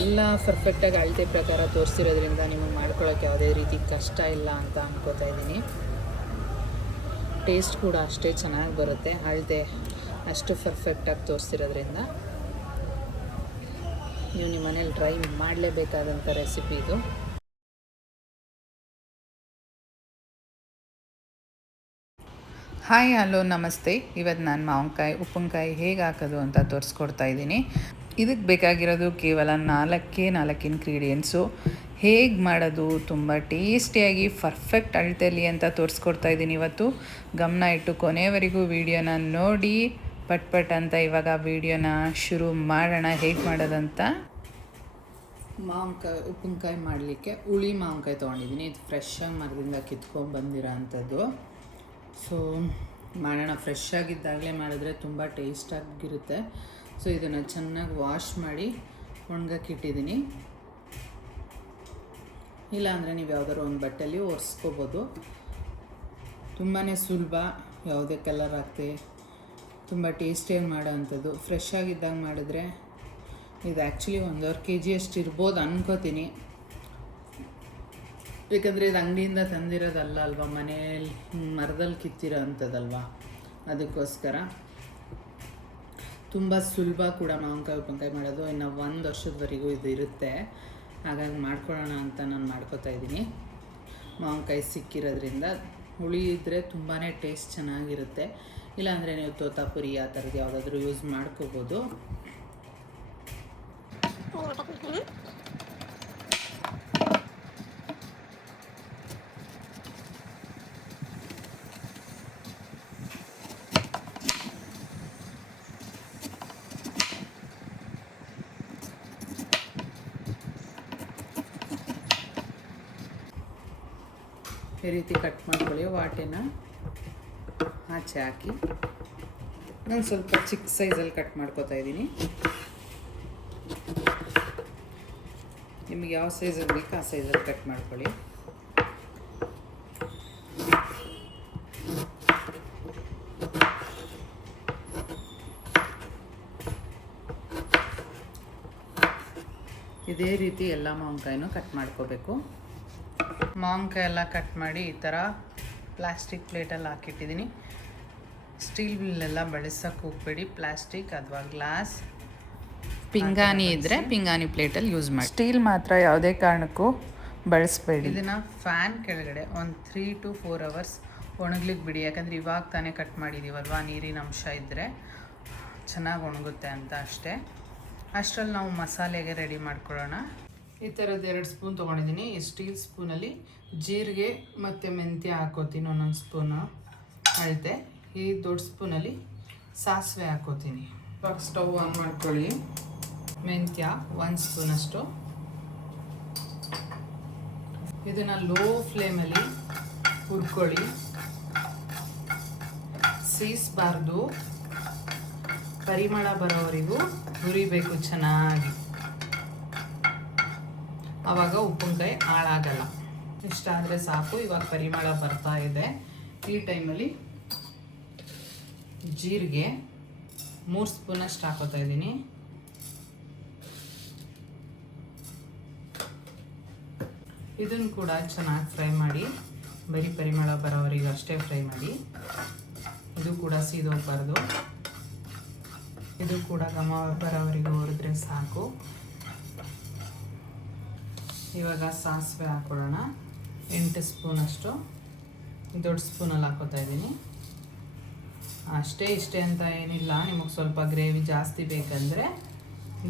ಎಲ್ಲ ಪರ್ಫೆಕ್ಟಾಗಿ ಅಳತೆ ಪ್ರಕಾರ ತೋರಿಸಿರೋದ್ರಿಂದ ನಿಮಗೆ ಮಾಡ್ಕೊಳ್ಳೋಕ್ಕೆ ಯಾವುದೇ ರೀತಿ ಕಷ್ಟ ಇಲ್ಲ ಅಂತ ಅನ್ಕೋತಾ ಇದ್ದೀನಿ. ಟೇಸ್ಟ್ ಕೂಡ ಅಷ್ಟೇ ಚೆನ್ನಾಗಿ ಬರುತ್ತೆ. ಅಳತೆ ಅಷ್ಟು ಪರ್ಫೆಕ್ಟಾಗಿ ತೋರಿಸಿರೋದ್ರಿಂದ ನೀವು ನಿಮ್ಮ ಮನೇಲಿ ಟ್ರೈ ಮಾಡಲೇಬೇಕಾದಂಥ ರೆಸಿಪಿ ಇದು. ಹಾಯ್ ಹಲೋ, ನಮಸ್ತೆ. ಇವತ್ತು ನಾನು ಮಾವಿನಕಾಯಿ, ಉಪ್ಪಿನಕಾಯಿ ಹೇಗೆ ಹಾಕೋದು ಅಂತ ತೋರಿಸ್ಕೊಡ್ತಾ ಇದ್ದೀನಿ. ಇದಕ್ಕೆ ಬೇಕಾಗಿರೋದು ಕೇವಲ ನಾಲ್ಕೇ ನಾಲ್ಕು ಇನ್ಗ್ರೀಡಿಯೆಂಟ್ಸು ಹೇಗೆ ಮಾಡೋದು? ತುಂಬ ಟೇಸ್ಟಿಯಾಗಿ ಪರ್ಫೆಕ್ಟ್ ಅಳತೆಯಲ್ಲಿ ಅಂತ ತೋರಿಸ್ಕೊಡ್ತಾ ಇದ್ದೀನಿ ಇವತ್ತು. ಗಮನ ಇಟ್ಟು ಕೊನೆಯವರೆಗೂ ವಿಡಿಯೋನ ನೋಡಿ, ಪಟ್ ಪಟ್ ಅಂತ ಇವಾಗ ವಿಡಿಯೋನ ಶುರು ಮಾಡೋಣ. ಹೇಗೆ ಮಾಡೋದಂತ? ಮಾವಿನಕಾಯಿ, ಉಪ್ಪಿನಕಾಯಿ ಮಾಡಲಿಕ್ಕೆ ಹುಳಿ ಮಾವಿನಕಾಯಿ ತೊಗೊಂಡಿದ್ದೀನಿ. ಇದು ಫ್ರೆಶ್ಶಾಗಿ ಮರದಿಂದ ಕಿತ್ಕೊಂಡು ಬಂದಿರೋ ಅಂಥದ್ದು. ಸೊ ಮಾಡೋಣ. ಫ್ರೆಶ್ ಆಗಿದ್ದಾಗಲೇ ಮಾಡಿದ್ರೆ ತುಂಬ ಟೇಸ್ಟಾಗಿರುತ್ತೆ ಸೊ ಇದನ್ನು ಚೆನ್ನಾಗಿ ವಾಶ್ ಮಾಡಿ ಒಣಗಕ್ಕೆ ಇಟ್ಟಿದ್ದೀನಿ ಇಲ್ಲಾಂದರೆ ನೀವು ಯಾವ್ದಾದ್ರು ಒಂದು ಬಟ್ಟೆಯಲ್ಲಿ ಒರೆಸ್ಕೋಬೋದು. ತುಂಬಾ ಸುಲಭ, ಯಾವುದೇ ಕಲರ್ ಹಾಕ್ತೆ ತುಂಬ ಟೇಸ್ಟಿಯಾಗಿ ಮಾಡೋ ಅಂಥದ್ದು ಫ್ರೆಶ್ ಆಗಿದ್ದಾಗ ಮಾಡಿದ್ರೆ ಇದು ಆ್ಯಕ್ಚುಲಿ ಒಂದೂವರೆ ಕೆ ಜಿ ಅಷ್ಟು ಇರ್ಬೋದು ಅನ್ಕೋತೀನಿ. ಯಾಕಂದರೆ ಇದು ಅಂಗಡಿಯಿಂದ ತಂದಿರೋದಲ್ಲ ಅಲ್ವಾ? ಮನೆಯಲ್ಲಿ ಮರದಲ್ಲಿ ಕಿತ್ತಿರೋ ಅಂಥದ್ದಲ್ವಾ ಅದಕ್ಕೋಸ್ಕರ. ತುಂಬ ಸುಲಭ ಕೂಡ ಮಾವಿನಕಾಯಿ, ಉಪ್ಪಿನಕಾಯಿ ಮಾಡೋದು. ಇನ್ನು ಒಂದು ವರ್ಷದವರೆಗೂ ಇದು ಇರುತ್ತೆ. ಹಾಗಾಗಿ ಮಾಡ್ಕೊಳ್ಳೋಣ ಅಂತ ನಾನು ಮಾಡ್ಕೋತಾ ಇದ್ದೀನಿ. ಮಾವಿನಕಾಯಿ ಸಿಕ್ಕಿರೋದ್ರಿಂದ ಹುಳಿ ಇದ್ದರೆ ತುಂಬಾ ಟೇಸ್ಟ್ ಚೆನ್ನಾಗಿರುತ್ತೆ. ಇಲ್ಲಾಂದರೆ ನೀವು ತೋತಾಪುರಿ ಆ ಥರದ್ದು ಯಾವುದಾದ್ರೂ ಯೂಸ್ ಮಾಡ್ಕೋಬೋದು. ರೀತಿ ಕಟ್ ಮಾಡ್ಕೊಳ್ಳಿ ವಾಟೆನ ಆಚೆ ಹಾಕಿ. ನಾನು ಸ್ವಲ್ಪ ಚಿಕ್ಕ ಸೈಜಲ್ಲಿ ಕಟ್ ಮಾಡ್ಕೋತಾ ಇದ್ದೀನಿ. ನಿಮಗೆ ಯಾವ ಸೈಜಲ್ಲಿ ಬೇಕು ಆ ಸೈಜಲ್ಲಿ ಕಟ್ ಮಾಡ್ಕೊಳ್ಳಿ. ಇದೇ ರೀತಿ ಎಲ್ಲ ಮಾವಿನಕಾಯಿನೂ ಕಟ್ ಮಾಡ್ಕೋಬೇಕು. ಮಾವಿನಕಾಯಿ ಎಲ್ಲ ಕಟ್ ಮಾಡಿ ಈ ಥರ ಪ್ಲಾಸ್ಟಿಕ್ ಪ್ಲೇಟಲ್ಲಿ ಹಾಕಿಟ್ಟಿದ್ದೀನಿ. ಸ್ಟೀಲ್ ಬಿಲ್ಲೆಲ್ಲ ಬಳಸೋಕೆ ಹೋಗ್ಬೇಡಿ. ಪ್ಲಾಸ್ಟಿಕ್ ಅಥವಾ ಗ್ಲಾಸ್. ಪಿಂಗಾಣಿ ಇದ್ದರೆ ಪಿಂಗಾಣಿ ಪ್ಲೇಟಲ್ಲಿ ಯೂಸ್ ಮಾಡಿ. ಸ್ಟೀಲ್ ಮಾತ್ರ ಯಾವುದೇ ಕಾರಣಕ್ಕೂ ಬಳಸಬೇಡಿ. ಇದನ್ನು ಫ್ಯಾನ್ ಕೆಳಗಡೆ ಒಂದು ತ್ರೀ ಟು ಫೋರ್ ಅವರ್ಸ್ ಒಣಗ್ಲಿಕ್ಕೆ ಬಿಡಿ. ಯಾಕಂದರೆ ಇವಾಗ ತಾನೇ ಕಟ್ ಮಾಡಿದ್ದೀವಲ್ವಾ? ನೀರಿನ ಅಂಶ ಇದ್ದರೆ ಚೆನ್ನಾಗಿ ಒಣಗುತ್ತೆ ಅಂತ ಅಷ್ಟೇ. ಅಷ್ಟರಲ್ಲಿ ನಾವು ಮಸಾಲೆಗೆ ರೆಡಿ ಮಾಡ್ಕೊಳ್ಳೋಣ. ಈ ಥರದ್ದು ಎರಡು ಸ್ಪೂನ್ ತೊಗೊಂಡಿದ್ದೀನಿ. ಈ ಸ್ಟೀಲ್ ಸ್ಪೂನಲ್ಲಿ ಜೀರಿಗೆ ಮತ್ತು ಮೆಂತ್ಯ ಹಾಕೋತೀನಿ, ಒಂದೊಂದು ಸ್ಪೂನು ಅಳತೆ ಈ ದೊಡ್ಡ ಸ್ಪೂನಲ್ಲಿ ಸಾಸಿವೆ ಹಾಕೋತೀನಿ. ಇವಾಗ ಸ್ಟವ್ ಆನ್ ಮಾಡ್ಕೊಳ್ಳಿ. ಮೆಂತ್ಯ ಒಂದು ಸ್ಪೂನಷ್ಟು ಇದನ್ನು ಲೋ ಫ್ಲೇಮಲ್ಲಿ ಹುರ್ಕೊಳ್ಳಿ. ಸೀಸ್ಬಾರ್ದು. ಪರಿಮಳ ಬರೋವರೆಗೂ ಹುರಿಬೇಕು ಚೆನ್ನಾಗಿ. ಆವಾಗ ಉಪ್ಪಿನಕಾಯಿ ಹಾಳಾಗಲ್ಲ. ಇಷ್ಟಾದರೆ ಸಾಕು, ಇವಾಗ ಪರಿಮಳ ಬರ್ತಾ ಇದೆ. ಈ ಟೈಮಲ್ಲಿ ಜೀರಿಗೆ ಮೂರು ಸ್ಪೂನಷ್ಟು ಹಾಕೋತಾ ಇದ್ದೀನಿ. ಇದನ್ನು ಕೂಡ ಚೆನ್ನಾಗಿ ಫ್ರೈ ಮಾಡಿ, ಬರೀ ಪರಿಮಳ ಬರೋವರೆಗೂ ಅಷ್ಟೇ ಫ್ರೈ ಮಾಡಿ. ಇದು ಕೂಡ ಸೀದೋಗ್ಬಾರ್ದು. ಇದು ಕೂಡ ಗಮ ಬರೋವರೆಗೂ ಹುರಿದ್ರೆ ಸಾಕು. ಇವಾಗ ಸಾಸಿವೆ ಹಾಕ್ಕೊಡೋಣ ಎಂಟು ಸ್ಪೂನಷ್ಟು ದೊಡ್ಡ ಸ್ಪೂನಲ್ಲಿ ಹಾಕೋತಾ ಇದ್ದೀನಿ. ಅಷ್ಟೇ ಇಷ್ಟೇ ಅಂತ ಏನಿಲ್ಲ. ನಿಮಗೆ ಸ್ವಲ್ಪ ಗ್ರೇವಿ ಜಾಸ್ತಿ ಬೇಕಂದರೆ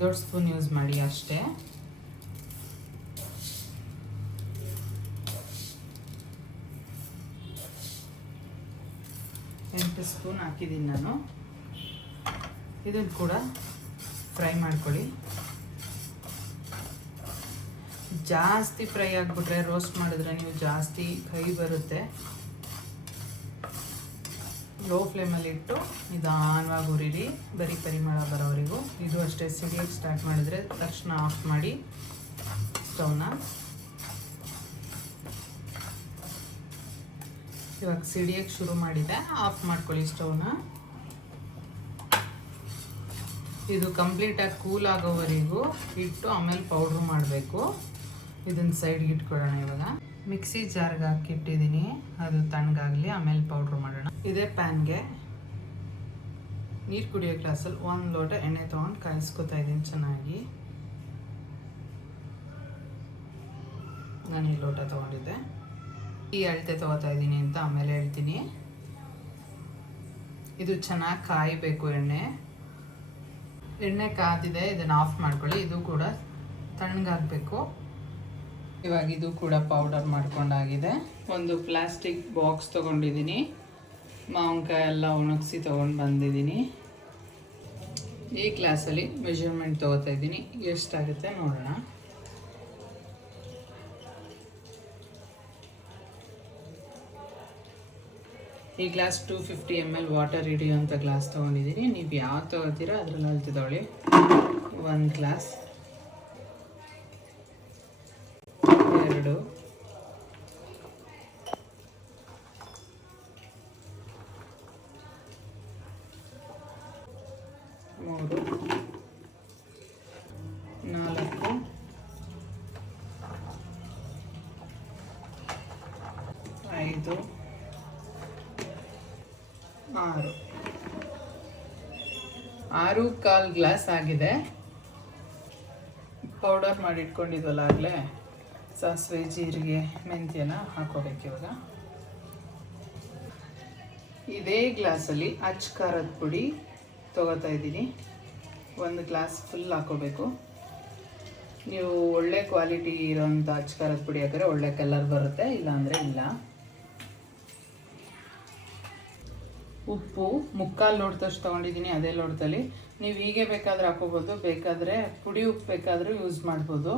ದೊಡ್ಡ ಸ್ಪೂನ್ ಯೂಸ್ ಮಾಡಿ ಅಷ್ಟೇ. ಎಂಟು ಸ್ಪೂನ್ ಹಾಕಿದ್ದೀನಿ ನಾನು. ಇದನ್ನು ಕೂಡ ಫ್ರೈ ಮಾಡ್ಕೊಳ್ಳಿ. ಜಾಸ್ತಿ ಫ್ರೈ ಆಗಿಬಿಟ್ರೆ, ರೋಸ್ಟ್ ಮಾಡಿದ್ರೆ ನೀವು ಜಾಸ್ತಿ ಕೈ ಬರುತ್ತೆ. ಲೋ ಫ್ಲೇಮಲ್ಲಿ ಇಟ್ಟು ನಿಧಾನವಾಗಿ ಹುರಿರಿ. ಬರೀ ಪರಿಮಳ ಬರೋವರೆಗೂ. ಇದು ಅಷ್ಟೇ ಸಿಡಿಯೋಕ್ಕೆ ಸ್ಟಾರ್ಟ್ ಮಾಡಿದರೆ ತಕ್ಷಣ ಆಫ್ ಮಾಡಿ ಸ್ಟವ್ನ ಇವಾಗ ಸಿಡಿಯೋಕ್ಕೆ ಶುರು ಮಾಡಿದೆ. ಆಫ್ ಮಾಡ್ಕೊಳ್ಳಿ ಸ್ಟವ್ನ ಇದು ಕಂಪ್ಲೀಟಾಗಿ ಕೂಲ್ ಆಗೋವರೆಗೂ ಇಟ್ಟು ಆಮೇಲೆ ಪೌಡ್ರ್ ಮಾಡಬೇಕು. ಇದನ್ನ ಸೈಡ್ಗೆ ಇಟ್ಕೊಳ್ಳೋಣ ಇವಾಗ. ಮಿಕ್ಸಿ ಜಾರ್ಗೆ ಹಾಕಿಟ್ಟಿದ್ದೀನಿ ಅದು ತಣ್ಣಗಾಗಲಿ, ಆಮೇಲೆ ಪೌಡ್ರ್ ಮಾಡೋಣ. ಇದೇ ಪ್ಯಾನ್ಗೆ ನೀರು ಕುಡಿಯೋ ಗ್ಲಾಸಲ್ಲಿ ಒಂದು ಲೋಟ ಎಣ್ಣೆ ತೊಗೊಂಡು ಕಾಯಿಸ್ಕೊತಾ ಇದ್ದೀನಿ ಚೆನ್ನಾಗಿ. ನಾನು ಈ ಲೋಟ ತೊಗೊಂಡಿದ್ದೆ. ಈ ಅಳತೆ ತೊಗೋತಾ ಇದ್ದೀನಿ ಅಂತ ಆಮೇಲೆ ಹೇಳ್ತೀನಿ. ಇದು ಚೆನ್ನಾಗಿ ಕಾಯಬೇಕು ಎಣ್ಣೆ. ಎಣ್ಣೆ ಕಾದಿದೆ ಇದನ್ನು ಆಫ್ ಮಾಡ್ಕೊಳ್ಳಿ. ಇದು ಕೂಡ ತಣ್ಣಗಾಗಬೇಕು. ಇವಾಗ ಇದು ಕೂಡ ಪೌಡರ್ ಮಾಡ್ಕೊಂಡಾಗಿದೆ. ಒಂದು ಪ್ಲಾಸ್ಟಿಕ್ ಬಾಕ್ಸ್ ತೊಗೊಂಡಿದ್ದೀನಿ. ಮಾವಿನಕಾಯಿ ಎಲ್ಲ ಒಣಗಿಸಿ ತೊಗೊಂಡು ಬಂದಿದ್ದೀನಿ. ಈ ಕ್ಲಾಸಲ್ಲಿ ಮೆಷರ್ಮೆಂಟ್ ತೊಗೋತಾ ಇದ್ದೀನಿ. ಎಷ್ಟಾಗುತ್ತೆ ನೋಡೋಣ. ಈ glass two fifty M L water ಹಿಡಿಯುವಂಥ glass ತೊಗೊಂಡಿದ್ದೀನಿ. ನೀವು ಯಾವ್ದು ತೊಗೋತೀರಾ ಅದ್ರಲ್ಲಿ ಅಲ್ತಿದ್ದೊಳ್ಳಿ ಒಂದು ಗ್ಲಾಸ್ ಎರಡು. ಮೂರು. ನಾಲ್ಕು. ಐದು. ಆರು. ಆರು ಕಾಲು ಗ್ಲಾಸ್ ಆಗಿದೆ. ಪೌಡರ್ ಮಾಡಿ ಇಟ್ಕೊಂಡಿದ್ವಲ್ಲ ಆಗಲೇ ಸಾಸಿವೆ, ಜೀರಿಗೆ, ಮೆಂತ್ಯನ ಹಾಕೋಬೇಕು ಇವಾಗ. ಇದೇ ಗ್ಲಾಸಲ್ಲಿ ಅಚ್ಚ ಖಾರದ ಪುಡಿ ತೊಗೋತಾ ಇದ್ದೀನಿ. ಒಂದು ಗ್ಲಾಸ್ ಫುಲ್ ಹಾಕೋಬೇಕು. ನೀವು ಒಳ್ಳೆ ಕ್ವಾಲಿಟಿ ಇರೋಂಥ ಅಚ್ಚ ಖಾರದ ಪುಡಿ ಹಾಕಿದ್ರೆ ಒಳ್ಳೆ ಕಲರ್ ಬರುತ್ತೆ, ಇಲ್ಲಾಂದರೆ ಇಲ್ಲ. ಉಪ್ಪು ಮುಕ್ಕಾಲು ಲೋಟದಷ್ಟು ತೊಗೊಂಡಿದ್ದೀನಿ, ಅದೇ ಲೋಟದಲ್ಲಿ ನೀವು ಹೀಗೆ ಬೇಕಾದ್ರೆ ಹಾಕೋಬೋದು, ಬೇಕಾದರೆ ಪುಡಿ ಉಪ್ಪು ಬೇಕಾದರೂ ಯೂಸ್ ಮಾಡ್ಬೋದು.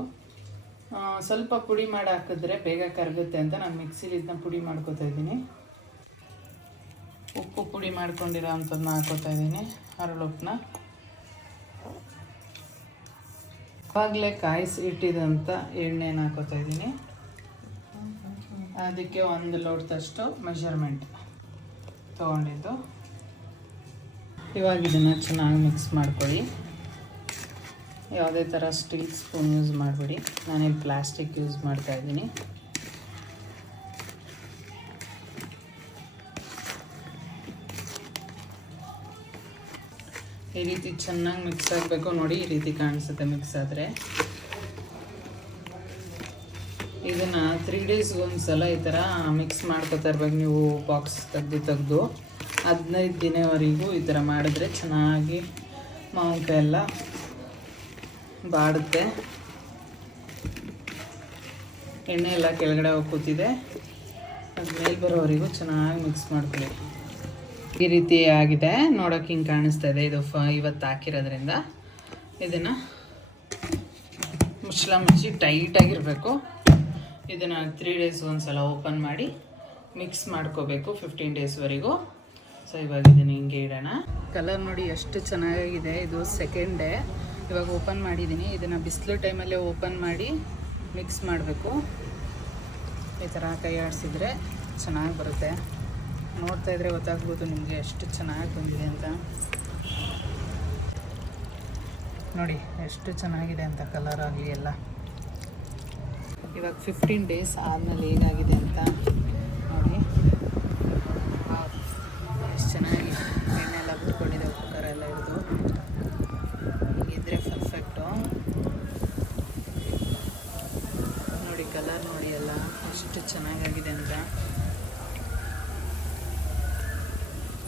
ಸ್ವಲ್ಪ ಪುಡಿ ಮಾಡಿ ಹಾಕಿದ್ರೆ ಬೇಗ ಕರಗುತ್ತೆ ಅಂತ ನಾನು ಮಿಕ್ಸಿಲಿ ಇದನ್ನ ಪುಡಿ ಮಾಡ್ಕೋತಾ ಇದ್ದೀನಿ. ಉಪ್ಪು ಪುಡಿ ಮಾಡ್ಕೊಂಡಿರೋ ಅಂಥದ್ದನ್ನ ಹಾಕೋತಾ ಇದ್ದೀನಿ ಹರಳುಪ್ಪನ್ನ ಆವಾಗಲೇ ಕಾಯಿಸಿ ಇಟ್ಟಿದಂಥ ಎಣ್ಣೆನ ಹಾಕೋತಾ ಇದ್ದೀನಿ. ಅದಕ್ಕೆ ಒಂದು ಲೋಟದಷ್ಟು ಮೆಷರ್ಮೆಂಟ್ ತೊಗೊಂಡಿದ್ದು. ಇವಾಗ ಇದನ್ನು ಚೆನ್ನಾಗಿ ಮಿಕ್ಸ್ ಮಾಡ್ಕೊಳ್ಳಿ. ಯಾವುದೇ ಥರ ಸ್ಟೀಲ್ ಸ್ಪೂನ್ ಯೂಸ್ ಮಾಡಬೇಡಿ. ನಾನಿಲ್ಲಿ ಪ್ಲಾಸ್ಟಿಕ್ ಯೂಸ್ ಮಾಡ್ತಾ ಇದ್ದೀನಿ. ಈ ರೀತಿ ಚೆನ್ನಾಗಿ ಮಿಕ್ಸ್ ಆಗಬೇಕು. ನೋಡಿ, ಈ ರೀತಿ ಕಾಣಿಸುತ್ತೆ ಮಿಕ್ಸ್ ಆದರೆ. ಇದನ್ನು ತ್ರೀ ಡೇಸ್ಗೆ ಒಂದು ಸಲ ಈ ಥರ ಮಿಕ್ಸ್ ಮಾಡ್ಕೊತಾ ಇರ್ಬೇಕು ನೀವು ಬಾಕ್ಸ್ ತೆಗೆದು ತೆಗೆದು. ಹದಿನೈದು ದಿನವರೆಗೂ ಈ ಥರ ಮಾಡಿದ್ರೆ ಚೆನ್ನಾಗಿ ಮಾವಿನಕಾಯಿ ಎಲ್ಲ ಬಾಡುತ್ತೆ. ಎಣ್ಣೆ ಎಲ್ಲ ಕೆಳಗಡೆ ಹೋಗಿ ಕೂತಿದೆ. ಅದು ಮೇಲೆ ಬರೋವರೆಗೂ ಚೆನ್ನಾಗಿ ಮಿಕ್ಸ್ ಮಾಡ್ಕೊಳ್ಳಿ. ಈ ರೀತಿ ಆಗಿದೆ. ನೋಡೋಕೆ ಹಿಂಗೆ ಕಾಣಿಸ್ತಾ ಇದೆ. ಇದು ಫ ಇವತ್ತು ಹಾಕಿರೋದ್ರಿಂದ ಇದನ್ನು ಮುಚ್ಚಳ ಮುಚ್ಚಿ ಟೈಟಾಗಿರಬೇಕು ಇದನ್ನು ತ್ರೀ ಡೇಸ್ ಒಂದು ಸಲ ಓಪನ್ ಮಾಡಿ ಮಿಕ್ಸ್ ಮಾಡ್ಕೋಬೇಕು ಫಿಫ್ಟೀನ್ ಡೇಸ್ವರೆಗೂ ಸೊ ಇವಾಗ ಇದನ್ನು ಹಿಂಗೆ ಇಡೋಣ. ಕಲರ್ ನೋಡಿ ಎಷ್ಟು ಚೆನ್ನಾಗಿದೆ. ಇದು ಸೆಕೆಂಡ್ ಡೇ ಇವಾಗ ಓಪನ್ ಮಾಡಿದ್ದೀನಿ. ಇದನ್ನು ಬಿಸಿಲು ಟೈಮಲ್ಲೇ ಓಪನ್ ಮಾಡಿ ಮಿಕ್ಸ್ ಮಾಡಬೇಕು. ಈ ಥರ ಕೈ ಆಡಿಸಿದ್ರೆ ಚೆನ್ನಾಗಿ ಬರುತ್ತೆ. ನೋಡ್ತಾ ಇದ್ರೆ ಗೊತ್ತಾಗ್ಬೋದು ನಿಮಗೆ ಎಷ್ಟು ಚೆನ್ನಾಗಿ ಬಂದಿದೆ ಅಂತ. ನೋಡಿ, ಎಷ್ಟು ಚೆನ್ನಾಗಿದೆ ಅಂತ ಕಲರ್ ಆಗಲಿ ಎಲ್ಲ. ಇವಾಗ ಫಿಫ್ಟೀನ್ ಡೇಸ್ ಆದಮೇಲೆ ಹೇಗಾಗಿದೆ ಅಂತ ನೋಡಿ ಎಷ್ಟು ಚೆನ್ನಾಗಿ ಎಣ್ಣೆ ಎಲ್ಲ ಬಿಟ್ಕೊಂಡಿದೆ ಕುಕ್ಕರ್ ಎಲ್ಲ ಹಿಡಿದು ಹೀಗಿದ್ರೆ ಪರ್ಫೆಕ್ಟು ನೋಡಿ ಕಲರ್ ನೋಡಿ ಎಲ್ಲ ಎಷ್ಟು ಚೆನ್ನಾಗಾಗಿದೆ ಅಂತ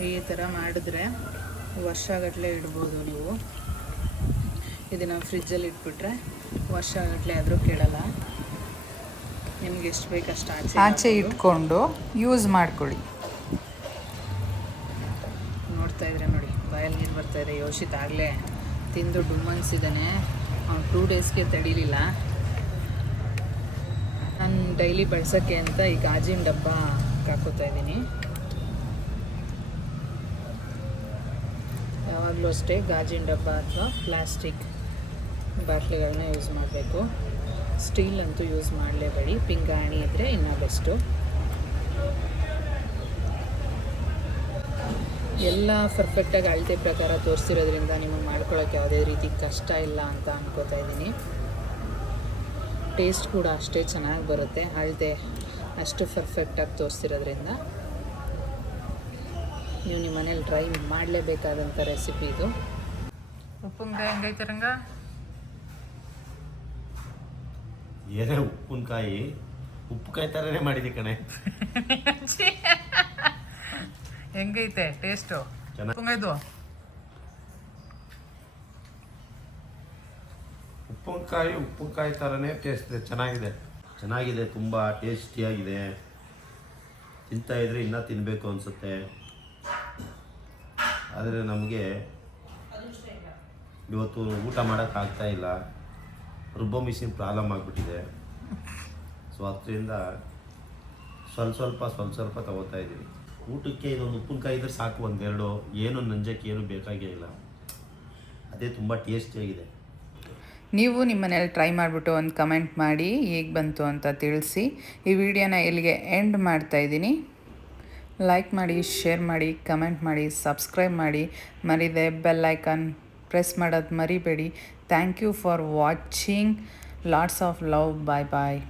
ಈ ಥರ ಮಾಡಿದ್ರೆ ವರ್ಷಗಟ್ಟಲೆ ಇಡ್ಬೋದು ನೀವು. ಇದನ್ನು ಫ್ರಿಜ್ಜಲ್ಲಿ ಇಟ್ಬಿಟ್ರೆ ವರ್ಷಗಟ್ಟಲೆ ಆದರೂ ಕೆಡಲ್ಲ. ನಿಮ್ಗೆ ಎಷ್ಟು ಬೇಕಷ್ಟು ಆಚೆ ಆಚೆ ಇಟ್ಕೊಂಡು ಯೂಸ್ ಮಾಡ್ಕೊಳ್ಳಿ. ನೋಡ್ತಾ ಇದ್ರೆ ನೋಡಿ ಬಾಯಲ್ಲಿ ನೀರು ಬರ್ತಾ ಇದೆ ಯೋಶಿತ್ ಆಗಲೇ ತಿಂದು ಡುಮ್ಮನ್ಸಿದ್ದಾನೆ ಅವ್ನು ಟೂ ಡೇಸ್ಗೆ ತಡಿಲಿಲ್ಲ. ನಾನು ಡೈಲಿ ಬಳಸೋಕ್ಕೆ ಅಂತ ಈ ಗಾಜಿನ ಡಬ್ಬ ಹಾಕೋತಾ ಇದ್ದೀನಿ. ಯಾವಾಗಲೂ ಅಷ್ಟೇ ಗಾಜಿನ ಡಬ್ಬ ಅಥವಾ ಪ್ಲಾಸ್ಟಿಕ್ ಬಾಟ್ಲಿಗಳನ್ನ ಯೂಸ್ ಮಾಡಬೇಕು. ಸ್ಟೀಲ್ ಅಂತೂ ಯೂಸ್ ಮಾಡಲೇಬೇಡಿ. ಪಿಂಗಾಣಿ ಇದ್ದರೆ ಇನ್ನೂ ಬೆಸ್ಟು. ಎಲ್ಲ ಪರ್ಫೆಕ್ಟಾಗಿ ಅಳತೆ ಪ್ರಕಾರ ತೋರಿಸಿರೋದ್ರಿಂದ ನಿಮಗೆ ಮಾಡ್ಕೊಳ್ಳೋಕ್ಕೆ ಯಾವುದೇ ರೀತಿ ಕಷ್ಟ ಇಲ್ಲ ಅಂತ ಅನ್ಕೋತಾ ಇದ್ದೀನಿ. ಟೇಸ್ಟ್ ಕೂಡ ಅಷ್ಟೇ ಚೆನ್ನಾಗಿ ಬರುತ್ತೆ. ಅಳತೆ ಅಷ್ಟು ಪರ್ಫೆಕ್ಟಾಗಿ ತೋರಿಸಿರೋದ್ರಿಂದ. ನೀವು ನಿಮ್ಮ ಮನೇಲಿ ಟ್ರೈ ಮಾಡಲೇಬೇಕಾದಂಥ ರೆಸಿಪಿ ಇದು. ಉಪ್ಪಿನಕಾಯಿ ಹೆಂಗೈತೆ ರಂಗ? ಏನೇ ಉಪ್ಪಿನಕಾಯಿ. ಉಪ್ಪುಕಾಯಿ ಥರನೇ ಮಾಡಿದೆ ಕಣೆ. ಹೆಂಗೈತೆ ಟೇಸ್ಟು ಚೆನ್ನಾಗಿ ಉಪ್ಪುಂಗಾಯ್ದು ಉಪ್ಪಿನಕಾಯಿ ಉಪ್ಪಿನಕಾಯಿ ಥರನೇ ಟೇಸ್ಟ್ ಇದೆ. ಚೆನ್ನಾಗಿದೆ. ಚೆನ್ನಾಗಿದೆ ತುಂಬ ಟೇಸ್ಟಿಯಾಗಿದೆ ತಿಂತಾ ಇದ್ರೆ ಇನ್ನೂ ತಿನ್ನಬೇಕು ಅನಿಸುತ್ತೆ. ಆದರೆ ನಮಗೆ ಇವತ್ತು ಊಟ ಮಾಡೋಕ್ಕಾಗ್ತಾ ಇಲ್ಲ. ರುಬ್ಬೋ ಮಿಷಿನ್ ಪ್ರಾಬ್ಲಮ್ ಆಗಿಬಿಟ್ಟಿದೆ. ಸೊ ಅದರಿಂದ ಸ್ವಲ್ಪ ಸ್ವಲ್ಪ ಸ್ವಲ್ಪ ಸ್ವಲ್ಪ ತಗೋತಾ ಇದ್ದೀವಿ ಊಟಕ್ಕೆ ಇದೊಂದು ಉಪ್ಪಿನಕಾಯಿ ಇದ್ರೆ ಸಾಕು ಒಂದೆರಡು. ಏನು ನಂಜಕ್ಕೆ ಏನು ಬೇಕಾಗೇ ಇಲ್ಲ. ಅದೇ ತುಂಬ ಟೇಸ್ಟಿಯಾಗಿದೆ ನೀವು ನಿಮ್ಮ ಮನೇಲಿ ಟ್ರೈ ಮಾಡಿಬಿಟ್ಟು ಒಂದು ಕಮೆಂಟ್ ಮಾಡಿ ಹೇಗೆ ಬಂತು ಅಂತ ತಿಳಿಸಿ. ಈ ವಿಡಿಯೋನ ಇಲ್ಲಿಗೆ ಎಂಡ್ ಮಾಡ್ತಾ ಇದ್ದೀನಿ. ಲೈಕ್ ಮಾಡಿ ಶೇರ್ ಮಾಡಿ ಕಮೆಂಟ್ ಮಾಡಿ ಸಬ್ಸ್ಕ್ರೈಬ್ ಮಾಡಿ. ಮರಿದೆ ಬೆಲ್ ಐಕನ್ ಪ್ರೆಸ್ ಮಾಡೋದು ಮರಿಬೇಡಿ. Thank you for watching lots of love bye bye